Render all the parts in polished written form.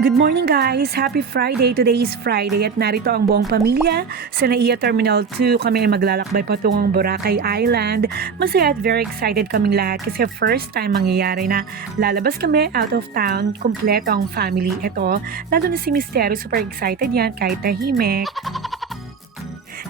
Good morning guys! Happy Friday! Today is Friday at narito ang buong pamilya sa NAIA Terminal 2. Kami ay maglalakbay patungong Boracay Island. Masaya at very excited kaming lahat kasi first time mangyayari na lalabas kami out of town, kompleto ang family. Ito, lalo na si Misterio, super excited yan kahit tahimik.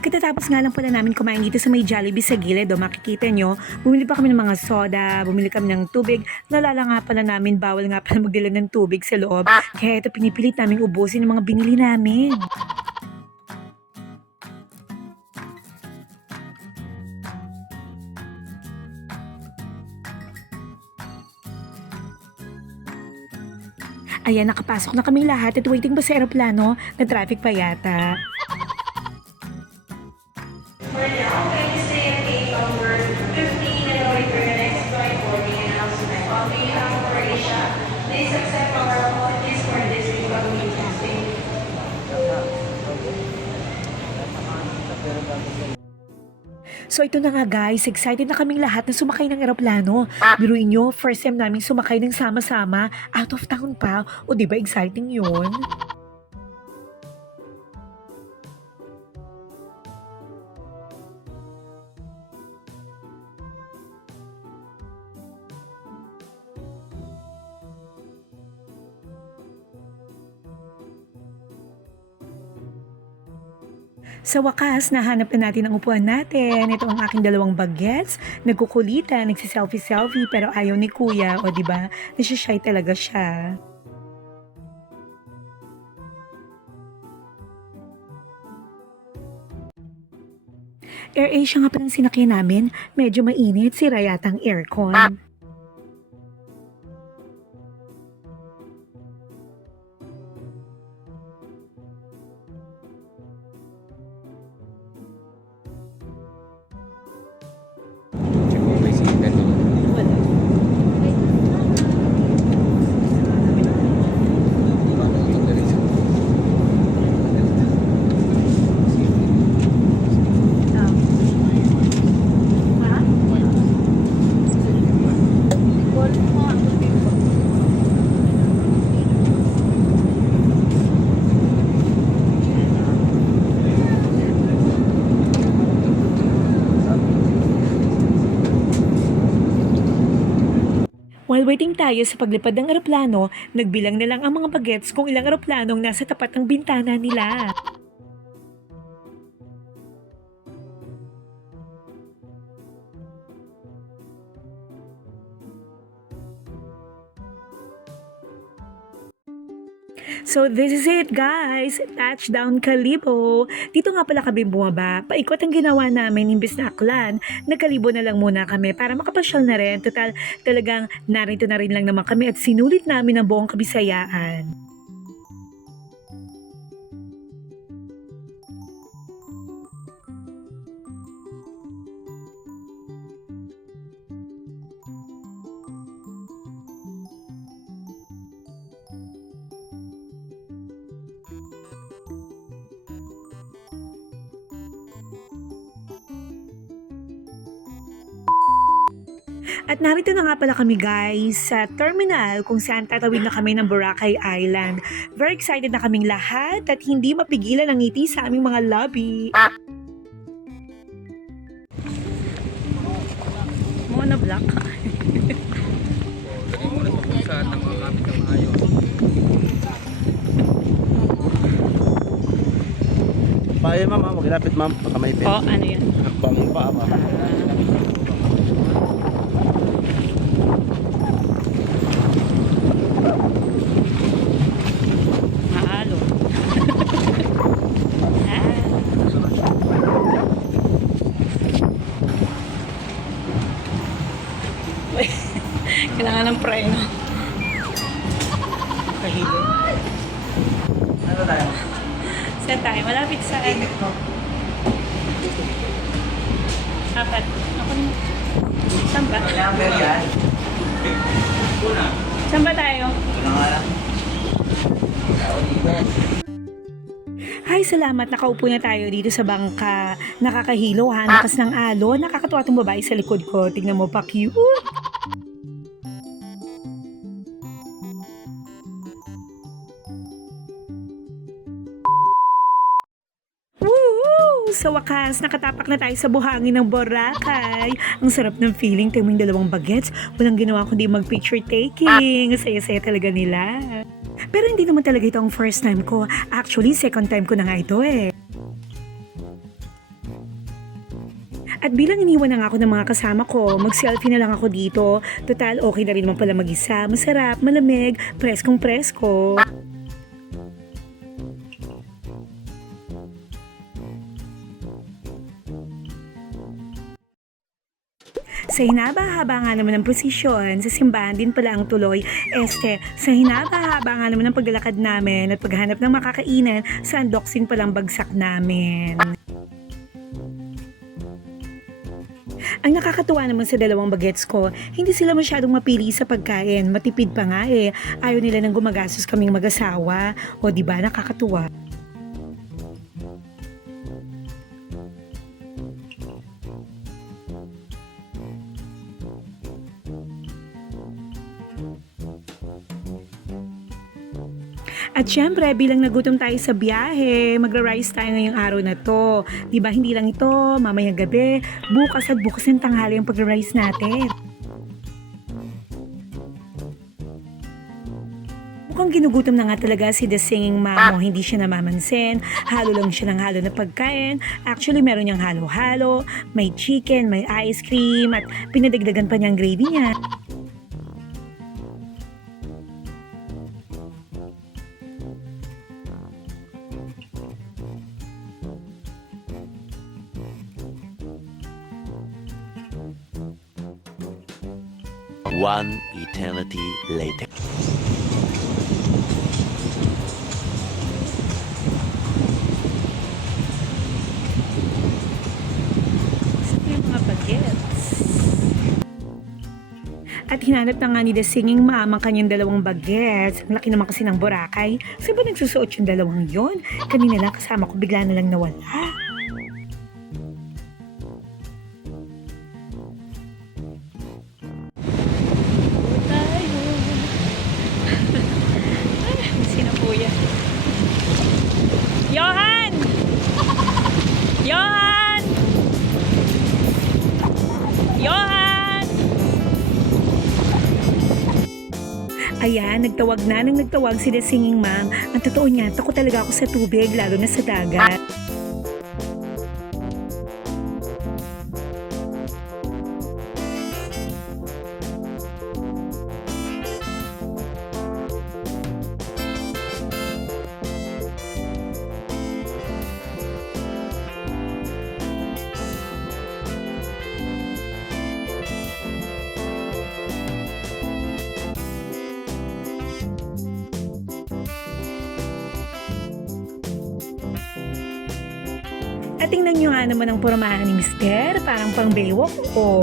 Katatapos nga lang pala namin kumain dito sa may Jollibee sa gilid. Makikita nyo, bumili pa kami ng mga soda, bumili kami ng tubig. Nalala nga pala namin, bawal nga pala magdala ng tubig sa loob. Kaya ito pinipilit namin ubusin ng mga binili namin. Ayan, nakapasok na kami lahat at waiting pa sa aeroplano. Na traffic pa yata. For now, please stay at gate number 15 and wait for your next flight boarding announcement. On behalf of Croatia, please accept our apologies for this inconvenience. Thank you. So ito na nga guys, excited na kaming lahat na sumakay ng eroplano. Biruin nyo, first time namin sumakay ng sama-sama, out of town pa. O diba exciting yun? Sa wakas, nahanap na natin ang upuan natin. Ito ang aking dalawang bagets. Nagkukulitan, nagsiselfie-selfie, pero ayaw ni kuya. O diba, nagsishy talaga siya. AirAsia nga palang sinakyan namin. Medyo mainit, sira yatang aircon. While waiting tayo sa paglipad ng eroplano, nagbilang na lang ang mga bagets kung ilang eroplanong nasa tapat ng bintana nila. So this is it guys, touchdown Kalibo. Dito nga pala kami bumaba, paikot ang ginawa namin imbes na aklan, nagkalibo na lang muna kami para makapasyal na rin. Total talagang narito na rin lang naman kami at sinulit namin ang buong Kabisayaan. At narito na nga pala kami guys sa terminal kung saan tatawid na kami ng Boracay Island. Very excited na kaming lahat at hindi mapigilan ang ngiti sa aming mga lobby. Mona Black. Lagay mo na po sa kapit ng maayos. Payo ma'am, maglapit ma'am, baka may pin. Oh, ano yan? Hakbang mo pa ma'am. Mahalo. Kailangan ng preno. Kahilo. Ano tayo? Saan tayo? Malapit sa ano? Apat. Ako na. Saan ba? Number yan? Saan ba tayo? Ano nga lang? Hi, salamat. Nakaupo na tayo dito sa bangka. Nakakahilo ha. Nakas ng alon. Nakakatuwa itong babae sa likod ko. Tingnan mo pa, cute. sa wakas, nakatapak na tayo sa buhangin ng Boracay. Ang sarap ng feeling, timing dalawang bagets. Walang ginawa kundi mag-picture taking. Saya-saya talaga nila. Pero hindi naman talaga ito ang first time ko. Actually, second time ko na nga ito eh. At bilang iniwan na nga ako ng mga kasama ko, mag-selfie na lang ako dito. Total, okay na rin naman pala mag-isa. Masarap, malamig, preskong presko. Sa hinaba-haba nga naman ng prosesyon, sa simbahan din pala ang tuloy. Sa hinaba-haba nga naman ng paglalakad namin at paghanap ng makakainan, sa unboxing palang bagsak namin. Ang nakakatuwa naman sa dalawang bagets ko, hindi sila masyadong mapili sa pagkain. Matipid pa nga eh. Ayaw nila nang gumagastos kaming mag-asawa. O diba, nakakatuwa. At syempre, bilang nagutom tayo sa biyahe, magra-rice tayo ngayong araw na to. Diba, hindi lang ito, mamayang gabi, bukas at bukas ng tanghali ang pagra-rice natin. Mukhang ginugutom na nga talaga si The Singing Mamo, hindi siya namamansin, halo lang siya ng halo na pagkain. Actually, meron niyang halo-halo, may chicken, may ice cream, at pinadagdagan pa niyang gravy niya. One eternity later. Yung mga bagets. At hinanap na nga ni The Singing Mom ang kanyang dalawang bagets. Ang laki naman kasi ng Boracay. Saan ba nagsusuot yung dalawang yon? Kanina lang kasama ko, bigla na lang nawala. Sino po yan? Johan! Johan! Johan! Ayan, nagtawag na nang nagtawag si The Singing Mom. Ang totoo niya, takot talaga ako sa tubig, lalo na sa dagat. At tingnan nyo nga naman ang pormahan ni Mister, parang pang Baywalk ko.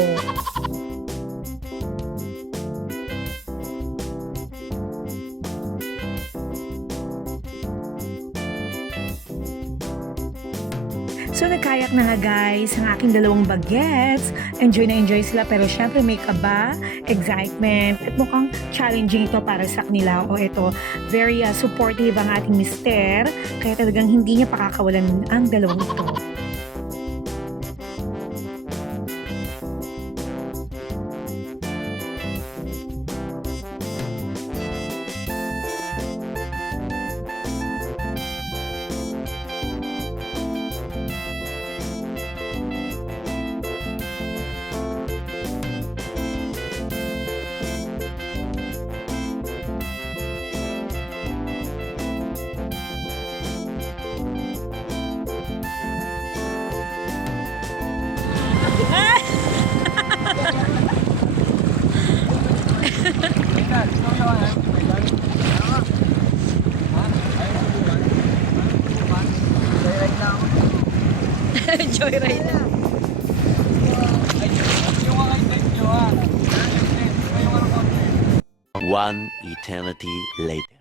So nagkayak na nga guys ang aking dalawang bagets. Enjoy na enjoy sila pero syempre may kaba, excitement at mukhang challenging ito para sa kanila. O ito, very supportive ang ating mister. Kaya talagang hindi niya pakakawalan ang dalawang ito. Joyride na. One eternity later.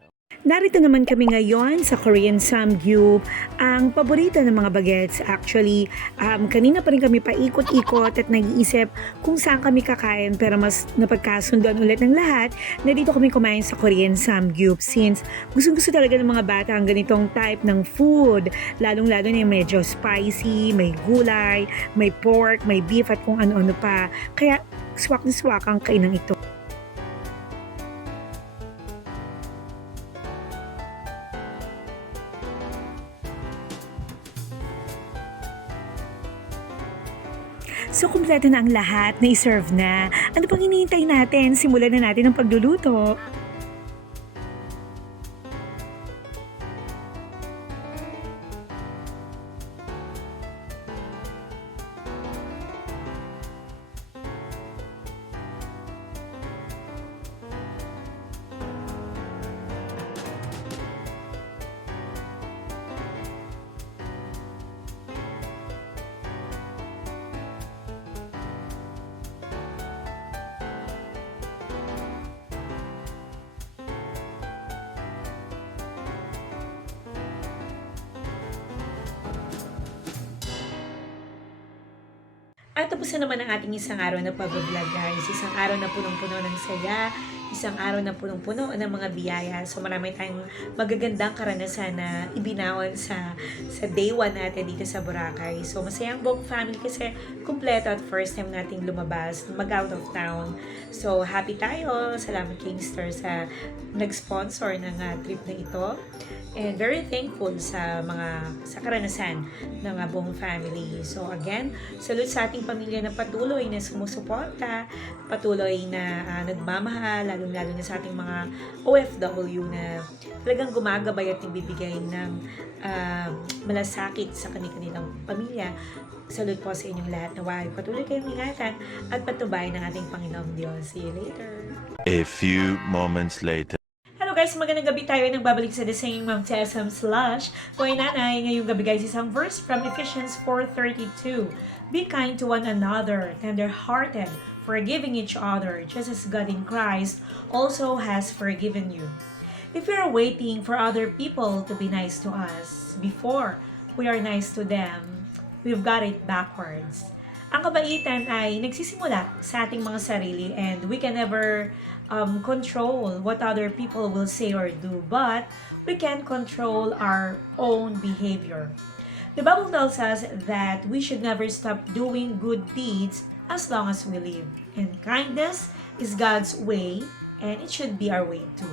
Narito naman kami ngayon sa Korean Samgyup, ang paborito ng mga bagets. Actually, kanina pa rin kami paikot-ikot at nag-iisip kung saan kami kakain, pero mas napagkasunduan ulit ng lahat na dito kami kumain sa Korean Samgyup since gustong-gusto talaga ng mga bata ang ganitong type ng food. Lalong-lalo na yung medyo spicy, may gulay, may pork, may beef at kung ano-ano pa. Kaya swak na swak ang kainang ito. So, kumpleto na ang lahat, na-serve na. Ano pang hinihintay natin? Simulan na natin ang pagluluto. At tapos na naman ang ating isang araw na pag-vlog, guys. Isang araw na punong-puno ng saya, isang araw na punong-puno ng mga biyaya. So marami tayong magagandang karanasan na ibinaon sa day 1 natin dito sa Boracay. So masaya ang buong family kasi kumpleto at first time nating lumabas, mag-out of town. So happy tayo. Salamat Kingster sa nag-sponsor ng trip na ito. And very thankful sa karanasan ng buong family. So again, salute sa ating pamilya na patuloy na sumusuporta, patuloy na nagmamahal, lalo na sa ating mga OFW na talagang gumagabay at nagbibigay ng malasakit sa kanilang pamilya. Salute po sa inyong lahat. Naway patuloy kayong ingatan at patubayan ng ating Panginoong Diyos. See you later. A few moments later. Guys, magandang gabi tayo. Nagbabalik sa The Singing Mom TSM Slash. Kung nanay, ngayong gabi guys, isang verse from Ephesians 4:32. Be kind to one another, tender-hearted, forgiving each other, just as God in Christ also has forgiven you. If we are waiting for other people to be nice to us before we are nice to them, we've got it backwards. Ang kabaitan ay nagsisimula sa ating mga sarili and we can never control what other people will say or do, but we can control our own behavior. The Bible tells us that we should never stop doing good deeds as long as we live. And kindness is God's way and it should be our way too.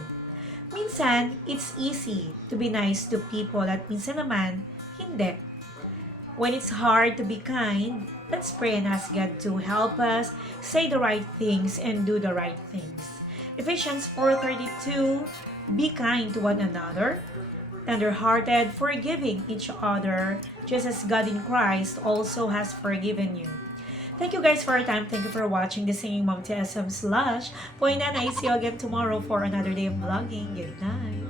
Minsan, it's easy to be nice to people at minsan naman, hindi. When it's hard to be kind, let's pray and ask God to help us say the right things and do the right things. Ephesians 4:32, be kind to one another, tender-hearted, forgiving each other, just as God in Christ also has forgiven you. Thank you guys for your time. Thank you for watching The Singing Mom TSM Slash. Po, nanay, see you again tomorrow for another day of vlogging. Good night.